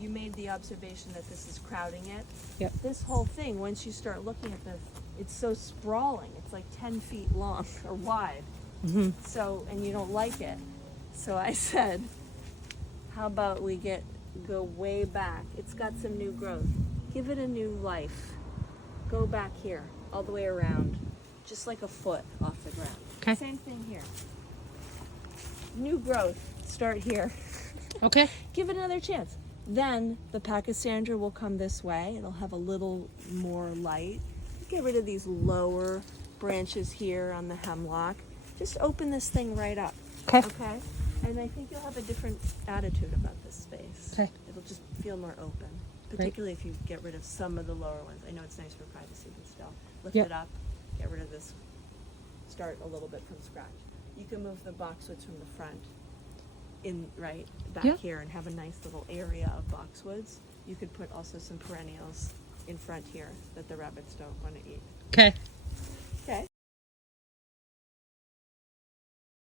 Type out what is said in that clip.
you made the observation that this is crowding it. Yep. This whole thing, once you start looking at this, it's so sprawling. It's like 10 feet long or wide. Mm-hmm. So, and you don't like it. So I said, how about we go way back? It's got some new growth. Give it a new life. Go back here, all the way around, just like a foot off the ground. Okay. Same thing here. New growth. Start here. Okay. Give it another chance. Then the Pachysandra will come this way. It'll have a little more light. Get rid of these lower branches here on the hemlock. Just open this thing right up. Okay. Okay? And I think you'll have a different attitude about this space. Okay. It'll just feel more open, particularly if you get rid of some of the lower ones. I know it's nice for privacy, but still. Lift Yep. it up, get rid of this, start a little bit from scratch. You can move the boxwoods from the front back Yep. here and have a nice little area of boxwoods. You could put also some perennials in front here that the rabbits don't want to eat. Okay.